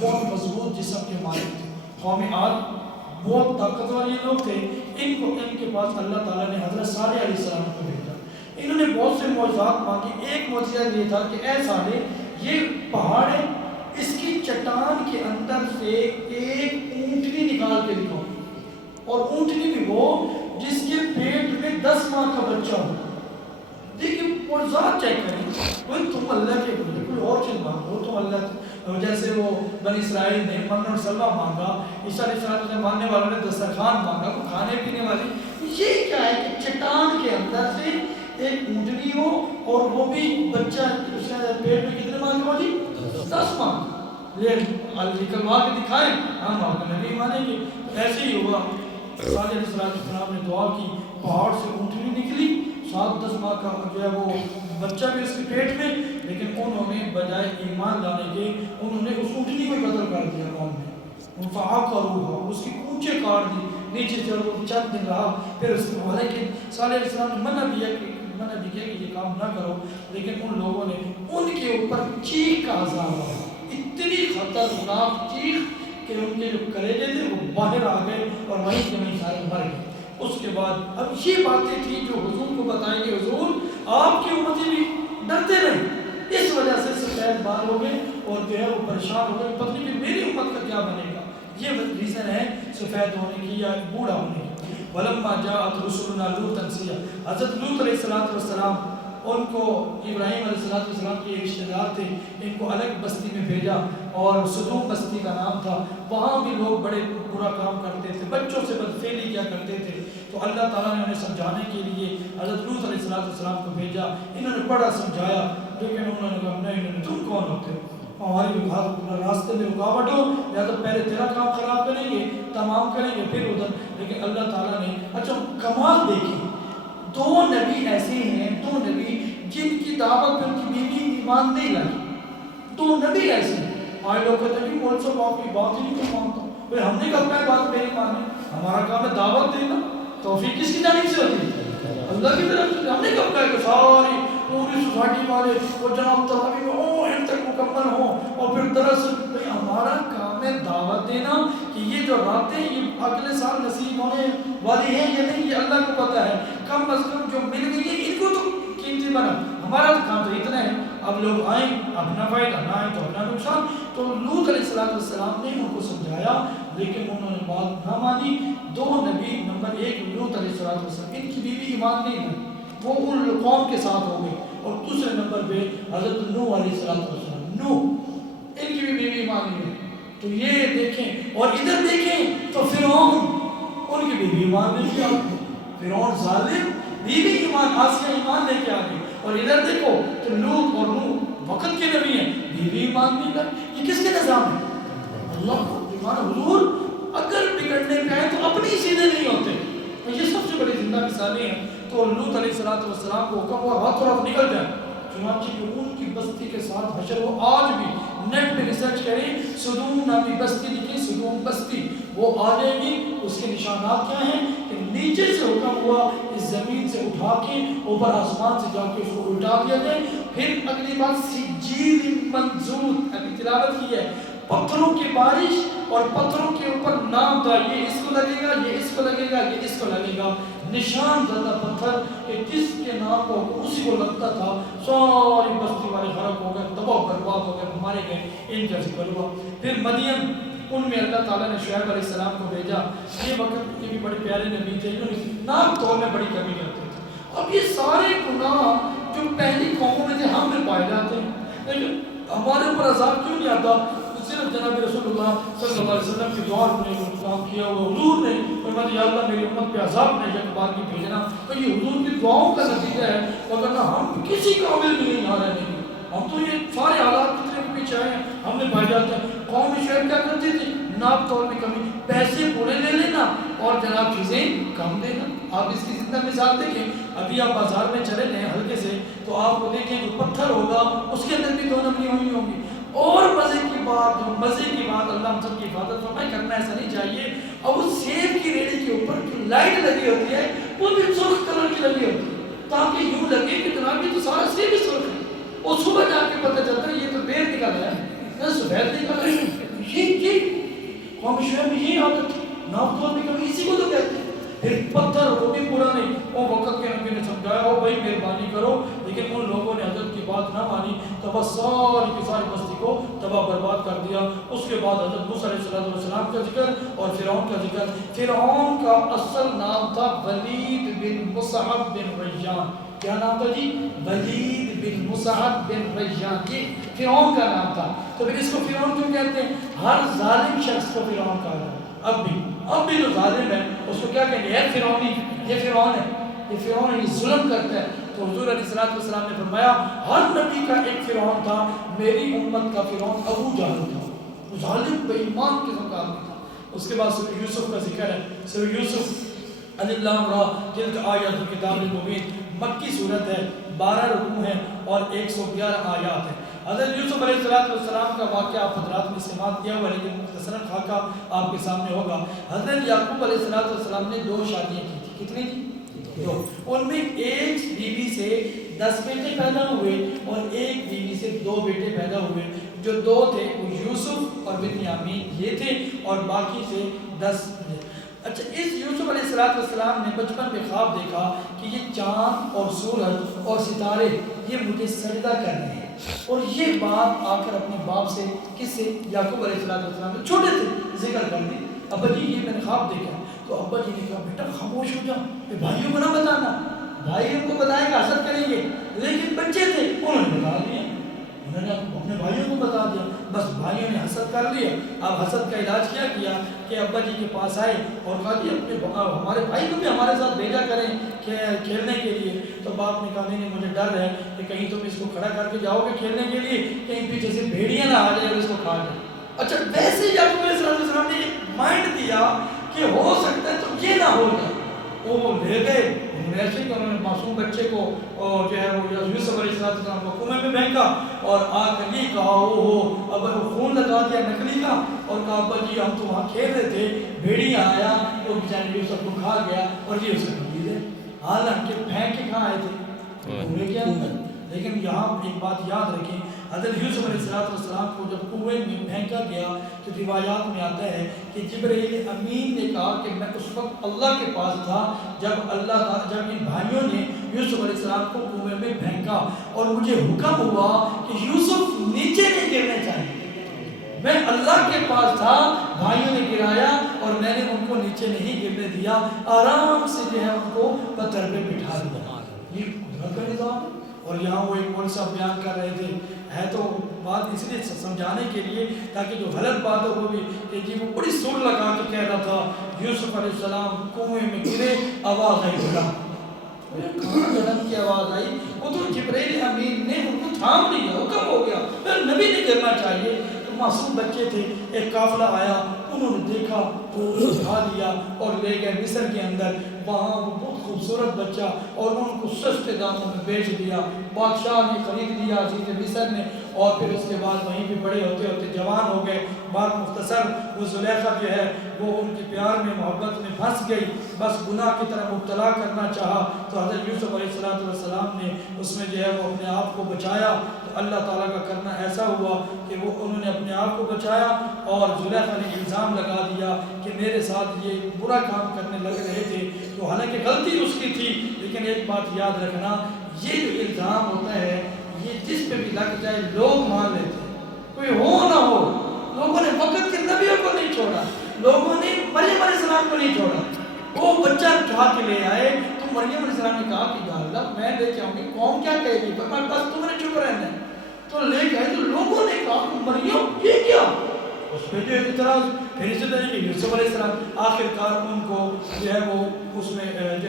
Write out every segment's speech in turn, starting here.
بہت مضبوط جسم کے مالک تھے. قوم عاد بہت طاقتور یہ لوگ تھے. ان کے پاس اللہ تعالیٰ نے حضرت صالح علیہ السلام کو بھیجا. انہوں نے بہت سے معجزات مانگے. ایک معجزہ یہ تھا کہ اے صالح یہ پہاڑ ہے, اس کی چٹان کے اندر سے ایک اونٹنی نکال کے دکھاؤ, اور اونٹنی بھی وہ جس کے پیٹ میں 10 ماہ کا بچہ ہو. دیکھیں معجزات چیک کریں. کوئی تم اللہ کے بندے کوئی اور چیز مانگو, تم اللہ جیسے وہ بنی اسرائیل نے من اور سلوہ مانگا, عیسیٰ علیہ السلام سے ماننے والوں نے دسترخوان مانگا, وہ کھانے پینے والی. یہ کیا ہے کہ چٹان کے اندر سے ایک اونٹنی ہو اور وہ بھی بچہ اس کے پیٹ میں کتنے ماہ کا ہو جی 10 ماہ. لے نکلوا کے دکھائیں, ہم آپ کا نبی مانیں گے. ایسے ہی ہوا. صالح علیہ السلام نے دعا کی, پہاڑ سے اونٹنی نکلی, 7-10 ماہ کا جو ہے وہ بچہ بھی اس کے پیٹ میں. لیکن انہوں نے بجائے ایمان لانے کے انہوں نے اس اونٹنی کو قتل کر دیا. قوم نے فعقروها, اس کی اونچے کاٹ دی نیچے سے, اور وہ چند دن رہا. پھر اس کے بعد کہ صالح علیہ السلام نے منع بھی کیا کہ یہ کام نہ کرو, لیکن ان لوگوں نے ان کے اوپر چیخ کا عذاب ہوا. اتنی خطرناک چیخ کہ ان کے جو کلیجے تھے وہ باہر آ گئے اور وہیں کے وہیں سارے مر گئے. اس کے بعد اب یہ باتیں تھیں جو حضور کو بتائیں گے, حضور آپ کی امتی بھی ڈرتے رہے. اس وجہ سے سفید بال ہو گئے اور جو ہے وہ پریشان ہو گئے, پتہ نہیں کہ میری امت کا کیا بنے گا. یہ ریزن ہے سفید ہونے کی یا بوڑھا ہونے کی. ولما جاءت رسلنا لوطا سیئا, حضرت لوط علیہ السلام ان کو ابراہیم علیہ السلام کے رشتہ دار تھے, ان کو الگ بستی میں بھیجا اور صدوم بستی کا نام تھا. وہاں بھی لوگ بڑے برا کام کرتے تھے, بچوں سے بدفعلی کیا کرتے تھے. تو اللہ تعالیٰ نے انہیں سمجھانے کے لیے حضرت لوط علیہ السلام کو بھیجا. انہوں نے بڑا سمجھایا, لیکن انہوں نے کہا نہیں, تم کون ہوتے ہو, ہماری راستے میں رکاوٹ ہو, یا تو پہلے تیرا کام خراب کریں گے, تمام کریں گے, پھر ادھر. لیکن اللہ تعالیٰ نے اچھا کمال دیکھی, 2 نبی ایسے ہیں, 2 نبی جن کی دعوت پہ ان کی بیوی ایمان نہیں لائی. 2 نبی ایسے ہیں. آئے لوگ کہتے ہیں کہ مول صاحب آپ کی بات ہی نہیں مانتا, پھر ہم نے کب میں بات میری مانے, ہمارا کام ہے دعوت دینا. توفیق کس کی جانب سے ہوتی ہے, اللہ کی طرف سے. ہم نے کب کہا کہ ساری پوری سوسائٹی والے وہ جناب تراویح میں ان تک مکمل ہوں, اور پھر دراصل بھئی ہمارا کام ہے دعوت دینا کہ یہ جو راتیں یہ اگلے سال نصیب ہونے والی ہیں یا نہیں, یہ اللہ کو پتہ ہے. کم از کم جو مل گئی ہے ان کو تو قیمتی بنا. ہمارا کام تو اتنا ہے, اب لوگ آئیں اپنا فائدہ, نہ آئیں تو اپنا نقصان. تو لوط علیہ السلام نے ان کو سمجھایا, لیکن انہوں نے بات نہ مانی. 2 نبی, نمبر 1 لوط علیہ السلام, ان کی بیوی ایمان نہیں لائی, وہ ان قوم کے ساتھ ہو گئی. اور دوسرے نمبر پہ حضرت نوح علیہ السلام, نوح ان کی بھی بیوی ایمان نہیں لائی. تو یہ دیکھیں, اور ادھر دیکھیں تو فرعون, ان کی بیوی ایمان نہیں کیا. فرعون ظالم, بیوی ایمان, آسیہ ایمان لے کے آ گئی. اور ادھر دیکھو تو لوط اور نوح وقت کے نبی ہیں, بیوی ایمان نہیں لائی. یہ کس کے نظام ہے, اللہ کو. حضور اگر بگڑنے پہ آئے تو اپنی سیدھے نہیں ہوتے. یہ سب سے بڑی زندہ مثالیں ہیں. تو لوط علیہ السلام کو حکم ہوا ہاتھوں ہاتھ نکل جائیں. چنانچہ کہ ان کی بستی کے ساتھ حشر ہو. آج بھی نیٹ پہ ریسرچ کریں, صدوم نامی بستی لکھیں, صدوم بستی, وہ آ جائے گی. اس کے نشانات کیا ہیں کہ نیچے سے حکم ہوا اس زمین سے اٹھا کے اوپر آسمان سے جا کے اس کو الٹا دیا جائے. پھر اگلی بات سجیل منضود, ابھی تلاوت کی ہے, پتھروں کی بارش اور پتھروں کے اوپر نام تھا, یہ اس کو لگے گا, یہ اس کو لگے گا, یہ اس کو لگے گا. نشان زدہ پتھر کہ جس کے نام کو اسی کو لگتا تھا ساری بستی والے غرق ہو گئے, تباہ برباد ہو گئے, مارے گئے. ان جیسے بلوا. پھر مدین, ان میں اللہ تعالیٰ نے شعیب علیہ السلام کو بھیجا. یہ وقت کے بھی بڑے پیارے نبی تھے, انہوں نے نام طور میں بڑی کمی کرتے تھے. اب یہ سارے گناہ جو پہلی قوموں میں تھے ہم میں پائے جاتے ہیں, لیکن ہمارے اوپر عذاب کیوں نہیں آتا؟ صرف جناب رسول اللہ صلی اللہ علیہ وسلم کی دعا نے کام کیا ہوا. حضور نے فرمایا یا اللہ میری امت پہ عذاب نہیں ایک بار کی بھیجنا. تو یہ حضور کی دعاؤں کا نتیجہ ہے, وگرنہ ہم کسی قابل بھی نہیں آ رہے ہیں. ہم تو یہ سارے حالات کتنے کے پیچھے آئے ہیں, ہم نے پائے جاتے ہیں. قوم شعیب کیا کرتی تھی, ناپ طور میں کمی, پیسے پورے لے لینا اور جناب چیزیں کم دینا. آپ اس کی زندہ مثال دیکھیں, ابھی آپ بازار میں چلے جائیں ہلکے سے تو آپ کو دیکھیں جو پتھر ہوگا اس کے اندر بھی 2 نمبری ہوئی ہوں گی. اور مزے کی بات, اللہ ہم سب کی حفاظت فرمائے, کرنا ایسا نہیں چاہیے. اب اس سیب کی ریڑھی کے اوپر جو لائٹ لگی ہوتی ہے وہ بھی سرخ کلر کی لگی ہوتی ہے, تاکہ یوں لگے کہ جناب یہ تو سارا سیب ہی سرخ ہے. اور صبح جا کے پتہ چلتا ہے یہ تو دیر نکل رہا ہے, سفید نکل رہا ہے. قوم شعیب میں یہی عادت تھی، ناپ بھی کبھی اسی کو تو کہتے ہیں. پھر پتھر وہ بھی پورا نہیں. وہ وقت کے نبی نے سمجھایا ہو بھائی مہربانی کرو، لیکن ان لوگوں نے حضرت کی بات نہ مانی تو بس ساری کی ساری بستی کو تباہ برباد کر دیا. اس کے بعد حضرت موسیٰ علیہ السلام کا ذکر اور فرعون کا ذکر. فرعون کا اصل نام تھا ولید بن مصعب بن ریان. کیا نام تھا جی؟ ولید بن مصعب بن ریان. یہ فرعون کا نام تھا. تو پھر اس کو فرعون کیوں کہتے ہیں؟ ہر ظالم شخص کو فرعون کہا جاتا ہے. اب بھی جو ظالم ہے اس کو کیا کہیں گے؟ ہے فرعونی، یہ فرعون ہے، یہ فرعون ہے، یہ ظلم کرتا ہے. تو حضور علیہ السلام نے فرمایا ہر نبی کا ایک فرعون تھا، میری امت کا فرعون ابو جہل تھا، ظالم بے ایمان قسم کا آدمی تھا. اس کے بعد سورہ یوسف کا ذکر ہے. سورہ یوسف الف لام را تلک آیات الکتاب المبین، مکی صورت ہے، 12 رکوع ہیں اور 111 آیات ہیں. حضرت یوسف علیہ السلام کا واقعہ آپ حضرات نے استعمال کیا ہوا، لیکن مختصراً خاکہ آپ کے سامنے ہوگا. حضرت یعقوب علیہ السلام نے 2 شادیاں کی تھی. کتنی تھی؟ 2. ان میں ایک بیوی سے 10 بیٹے پیدا ہوئے اور ایک بیوی سے 2 بیٹے پیدا ہوئے. جو 2 تھے وہ یوسف اور بنیامین یہ تھے، اور باقی سے 10. اچھا، اس یوسف علیہ السلام نے بچپن میں خواب دیکھا کہ یہ چاند اور سورج اور ستارے یہ مجھے سجدہ کر رہے ہیں. اور یہ بات آ کر اپنے باپ سے، کس سے؟ یعقوب علیہ السلام نے، چھوٹے تھے، ذکر کر دی. ابا جی یہ میں نے خواب دیکھا. تو ابا جی نے کہا بیٹا خاموش ہو جا، بھائیوں کو نہ بتانا. بھائی ان کو بتائیں گے حسد کریں گے. لیکن بچے تھے، انہوں نے بتا دیا، انہوں نے اپنے بھائیوں کو بتا دیا. بس بھائیوں نے حسد کر لیا. اب حسد کا علاج کیا کیا کہ ابا جی کے پاس آئے اور کہا جی اپنے ہمارے بھائی کو بھی ہمارے ساتھ بھیجا کریں کہ کھیلنے کے لیے. تو باپ نے کہا نہیں مجھے ڈر ہے کہ کہیں تم اس کو کھڑا کر کے جاؤ گے کھیلنے کے لیے، کہیں پیچھے سے بھیڑیاں نہ آ جائے اور اس کو کھا جائے. اچھا، ویسے یعقوب علیہ السلام نے مائنڈ دیا کہ ہو سکتا ہے تو یہ نہ ہو جائے. وہ لے گئے ایسے کہ انہوں نے معصوم بچے کو جو ہے وہ یوسف علیہ السلام کو کنویں میں پھینکا اور آ کر یہ کہا او اب وہ خون لگا دیا نکلی کا اور کہا ابا جی ہم تو وہاں کھیل رہے تھے، بھیڑیا آیا وہ بیچارے یوسف کو کھا گیا اور یہ اس کا نتیجہ ہے. حالانکہ پھینک کے کہاں آئے تھے؟ کنویں کے اندر. لیکن یہاں ایک بات یاد رکھیں، حضرت یوسف علیہ السلام کو جب کنویں میں پھینکا گیا تو روایات میں آتا ہے کہ جبرائیل امین نے کہا کہ میں اس وقت اللہ کے پاس تھا جب ان بھائیوں نے یوسف علیہ السلام کو کنویں میں پھینکا اور مجھے حکم ہوا کہ یوسف نیچے نہیں گرنے چاہیے. میں اللہ کے پاس تھا، بھائیوں نے گرایا اور میں نے ان کو نیچے نہیں گرنے دیا، آرام سے جو ہے ان کو پتھر پہ بٹھا دیا. یہ قدرت کا نظام ہے. اور یہاں وہ ایک مولوی صاحب بیان کر رہے تھے، ہے تو بات اس لیے سمجھانے کے لیے تاکہ جو غلط بات ہو وہ بھی کہ جی وہ بڑی سر لگا کے کہہ رہا تھا یوسف علیہ السلام کنویں میں گرے، آواز آئی بڑا کہاں جنم کی آواز آئی. وہ تو جبرائیل امین نے ان کو تھام لیا، حکم ہو گیا، پھر نبی نے کرنا چاہیے. معصوم بچے تھے، ایک قافلہ آیا، انہوں نے دیکھا تو اٹھا لیا اور لے گئے مصر کے اندر. وہاں وہ بہت خوبصورت بچہ اور ان کو سستے داموں میں بیچ دیا. بادشاہ نے خرید لیا عزیز مصر نے، اور پھر اس کے بعد وہیں پہ بڑے ہوتے ہوتے جوان ہو گئے. بات مختصر، وہ زلیخا جو ہے وہ ان کے پیار میں محبت میں پھنس گئی، بس گناہ کی طرح مبتلا کرنا چاہا. تو حضرت یوسف علیہ السلام نے اس میں جو ہے وہ اپنے آپ کو بچایا. تو اللہ تعالیٰ کا کرنا ایسا ہوا کہ وہ انہوں نے اپنے آپ کو بچایا اور زلیخا نے الزام لگا دیا کہ میرے ساتھ یہ برا کام کرنے لگ رہے تھے. تو حالانکہ غلطی اس کی تھی، لیکن ایک بات یاد رکھنا، یہ جو الزام ہوتا ہے یہ جس پہ بھی لگ جائے لوگ مان لیتے ہیں، کوئی ہو نہ ہو. لوگوں نے وقت کے نبیوں کو نہیں چھوڑا، لوگوں نے مریم علیہ السلام کو نہیں چھوڑا. وہ بچہ اٹھا کے لے آئے تو مریم علیہ السلام نے کہا کہ یا اللہ میں لے کے آؤں گی، قوم کیا کہے گی، پر بس تم نے چپ رہنا ہے. تو لے گئے تو لوگوں نے کہا کہ مریم یہ کیا، اس پہ جو اعتراض. پھر اسی طرح کہ یوسف علیہ السلام آخر کار ان کو جو ہے وہ اس میں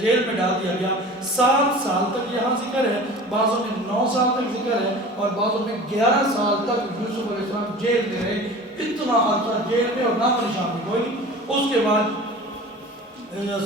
جیل میں ڈال دیا گیا. 7 سال تک یہاں ذکر ہے، بعضوں میں 9 سال تک ذکر ہے اور بعضوں میں 11 سال تک یوسف علیہ السلام جیل میں رہے. اتنا عرصہ جیل میں اور نام نشان بھی کوئی نہیں. اس کے بعد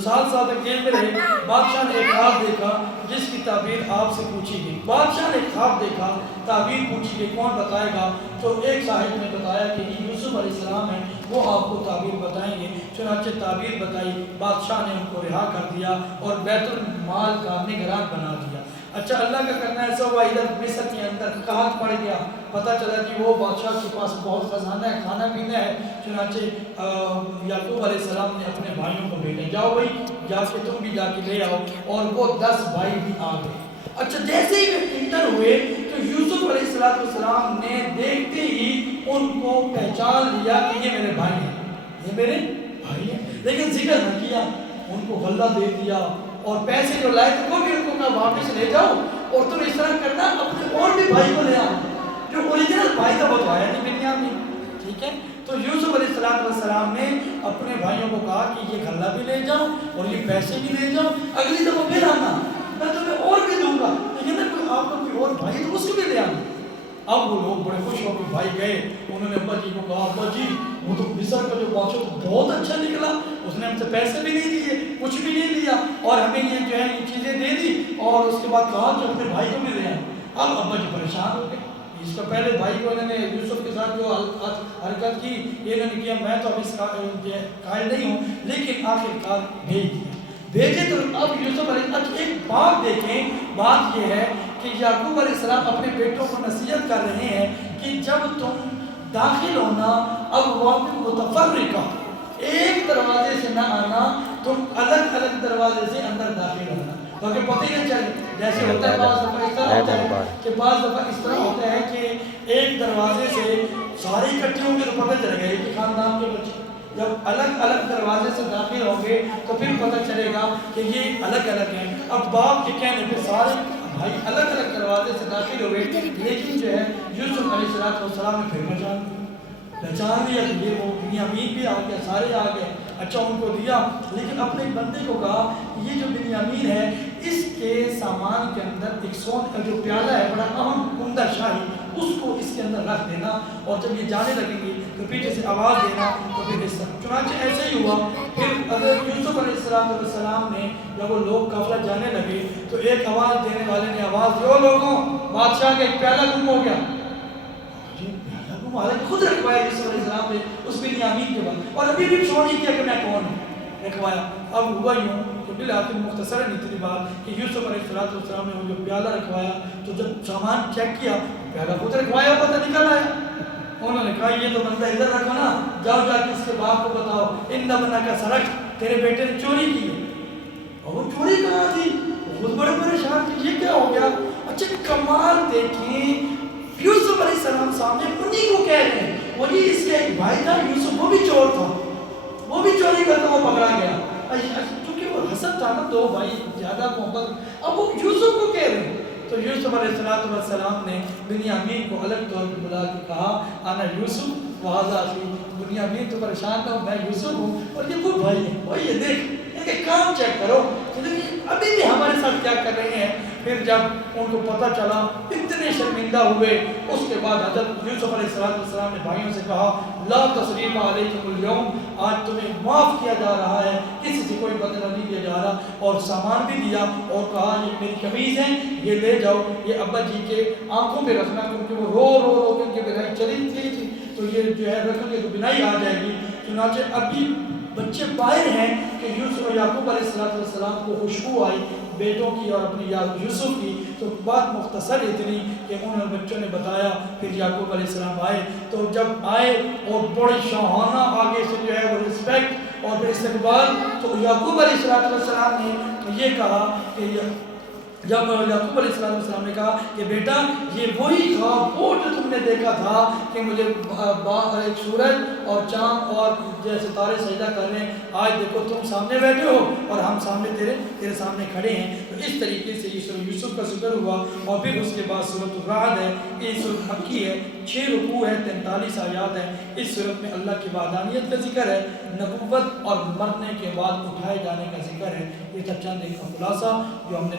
7 سال تک جیل میں رہے. بادشاہ نے ایک خواب دیکھا جس کی تعبیر آپ سے پوچھی گئی. بادشاہ نے ایک خواب دیکھا، تعبیر پوچھی گئی کون بتائے گا. تو ایک صاحب نے بتایا کہ یہ یوسف علیہ السلام ہیں، وہ آپ کو تعبیر بتائیں گے. چنانچہ تعبیر بتائی، بادشاہ نے ان کو رہا کر دیا اور بیت المال کا نگران بنا دیا. اچھا اللہ کا کرنا ایسا ہوا ادھر مصر کے اندر قحط پڑ گیا، پتہ چلا کہ وہ بادشاہ کے پاس بہت خزانہ ہے، کھانا پینا ہے، چنانچہ یعقوب علیہ السلام نے اپنے بھائیوں کو بھیجا، جاؤ بھائی جا کے تم بھی جا کے لے آؤ، اور وہ 10 بھائی بھی آ گئے۔ اچھا جیسے ہی وہ انٹر ہوئے تو یوسف علیہ السلام نے دیکھتے ہی ان کو پہچان لیا کہ یہ میرے بھائی ہیں، یہ میرے بھائی ہیں، لیکن ذکر نہ کیا، ان کو غلہ دے دیا اور پیسے جو لائے تھے وہ بھی ان کو کہا واپس لے جاؤ، اور تم اس طرح کرنا اپنے اور بھی بھائی کو لے آنا، جو اوریجنل بھائی تھا وہ تو آیا نہیں بنیامین، ٹھیک ہے۔ تو یوسف علیہ السلام نے اپنے بھائیوں کو کہا کہ یہ غلہ بھی لے جاؤ اور یہ پیسے بھی لے جاؤ، اگلی دفعہ پھر آنا میں تمہیں اور بھی دوں گا، لیکن اگر کوئی آپ کا کوئی اور بھائی تو اس کو بھی لے آنا۔ اب وہ لوگ بڑے خوش ہو کے بھائی گئے، انہوں نے ابا جی کو کہا ابا جی وہ تو مصر کا جو بادشاہ بہت اچھا نکلا، اس نے ہم سے پیسے بھی نہیں دیے، کچھ بھی نہیں لیا، اور ہمیں یہ جو ہے یہ چیزیں دے دی، اور اس کے بعد کہا کہ اپنے بھائی کو بھی لے آئے۔ اب ابا جی پریشان ہو گئے، اس کا پہلے بھائی کو انہوں نے یوسف کے ساتھ جو حرکت کی یہ انہوں نے کیا، میں تو اب اس قائل نہیں ہوں، لیکن آخر کار بھیجے تو اب یوسف علیہ السلام ایک بات دیکھیں، بات یہ ہے کہ یعقوب علیہ السلام اپنے بیٹوں کو نصیحت کر رہے ہیں کہ جب تم داخل ہونا ابواب متفرقہ، ایک دروازے سے نہ آنا، تم الگ الگ دروازے سے اندر داخل ہونا، تاکہ پتہ ہی نہ چلے، جیسے ہوتا ہے بعض دفعہ اس طرح ہوتا ہے کہ بعض دفعہ اس طرح ہوتا ہے کہ ایک دروازے سے سارے اکٹھے ہوں گے تو پتہ چلے گا ایک خاندان کے بچے، جب الگ الگ دروازے سے داخل ہوں گے تو پھر پتہ چلے گا کہ یہ الگ الگ ہیں۔ اب باپ کے کہنے پہ سارے بھائی الگ الگ دروازے سے داخل ہوئے، لیکن جو ہے یوسف علیہ السلام نے پھر پہچان لیا کہ یہ وہ بنیامین بھی آ گیا، سارے آ گئے، اچھا ان کو دیا، لیکن اپنے بندے کو کہا یہ جو بنیامین ہے اس کے سامان کے اندر ایک سونے کا جو پیالہ ہے بڑا اہم عمدہ شاہی، اس کو اس کے اندر رکھ دینا، اور جب یہ جانے لگیں گے تو پیچھے سے آواز دینا تو پھر اس طرح۔ چنانچہ ایسے ہی ہوا، پھر حضرت یوسف علیہ السلام نے جب وہ لوگ قافلہ جانے لگے تو ایک آواز دینے والے نے آواز دی، او لوگوں بادشاہ کا ایک پیالہ گم ہو گیا، حالانکہ خود رکھوایا یوسف علیہ السلام نے اس بنیامین کے بعد، اور ابھی بھی شو نہیں کیا کہ میں کون ہوں، رکھوایا۔ اب ہوا یوں کہ بالآخر مختصراً اتنی بات کہ یوسف علیہ السلام نے وہ جو پیالہ رکھوایا تو جب سامان چیک کیا پیالہ خود رکھوایا ہوا تھا، نکل آیا، انہوں نے کہا یہ تو بندہ ادھر رکھا نا، جاؤ جا کے اس کے باپ کو بتاؤ ان بنا کا سرک تیرے بیٹے نے چوری کی ہے، اور وہ چوری کہاں تھی، خود بڑے پریشان تھے یہ کیا ہو گیا۔ اچھا کمال دیکھیں، یوسف علیہ السلام سامنے انہی کو کہہ رہے ہیں، وہی اس کے ایک بھائی تھا یوسف، وہ بھی چور تھا، وہ بھی چوری کرتا وہ پکڑا گیا، چونکہ وہ حسد تھا نا دو بھائی زیادہ محبت، اب وہ یوسف کو کہہ رہے ہیں۔ تو یوسف علیہ السلام نے بنیامین کو الگ طور پر بلا کے کہا انا یوسف وہذا اخی، بنیامین تو پریشان تھا میں یوسف ہوں اور یہ وہ بھائی ہیں، بھائی یہ دیکھ ان کے کام چیک کرو، ابھی بھی ہمارے ساتھ کیا کر رہے ہیں۔ پھر جب ان کو پتہ چلا اتنے شرمندہ ہوئے، اس کے بعد حضرت یوسف علیہ السلام نے بھائیوں سے کہا لا تصریف علیکم اليوم، آج تمہیں معاف کیا جا رہا ہے، کسی سے کوئی بدلہ نہیں دیا جا رہا، اور سامان بھی دیا اور کہا یہ میری قمیض ہے یہ لے جاؤ، یہ ابا جی کے آنکھوں پہ رکھنا کیونکہ وہ رو رو رو کے ان کے بنائی چلی تھی تو یہ جو ہے رکھیں گے تو بنائی آ جائے گی۔ چنانچہ ابھی بچے باہر ہیں کہ یوسف یعقوب علیہ السلام کو خوشبو آئی بیٹوں کی اور اپنی یوسف کی، تو بات مختصر اتنی کہ ان بچوں نے بتایا، پھر یعقوب علیہ السلام آئے، تو جب آئے اور بڑی شاہانہ آگے سے جو ہے وہ رسپیکٹ اور پھر استقبال، تو یعقوب علیہ السلام نے یہ کہا کہ جب یعقوب علیہ السلام نے کہا کہ بیٹا یہ وہی خواب وہ جو تم نے دیکھا تھا کہ مجھے ایک سورج اور چاند اور جیسے ستارے سجدہ کر رہے ہیں، آج دیکھو تم سامنے بیٹھے ہو اور ہم سامنے تیرے سامنے کھڑے ہیں۔ تو اس طریقے سے یہ سورہ یوسف کا ذکر ہوا، اور پھر اس کے بعد سورۃ الرعد ہے، یہ سورۃ مکی ہے، 6 رکوع ہے، 43 آیات ہیں۔ اس سورۃ میں اللہ کی وحدانیت کا ذکر ہے، نبوت اور مرنے کے بعد اٹھائے جانے کا ذکر ہے۔ یہ تھا چند ایک کا خلاصہ جو ہم نے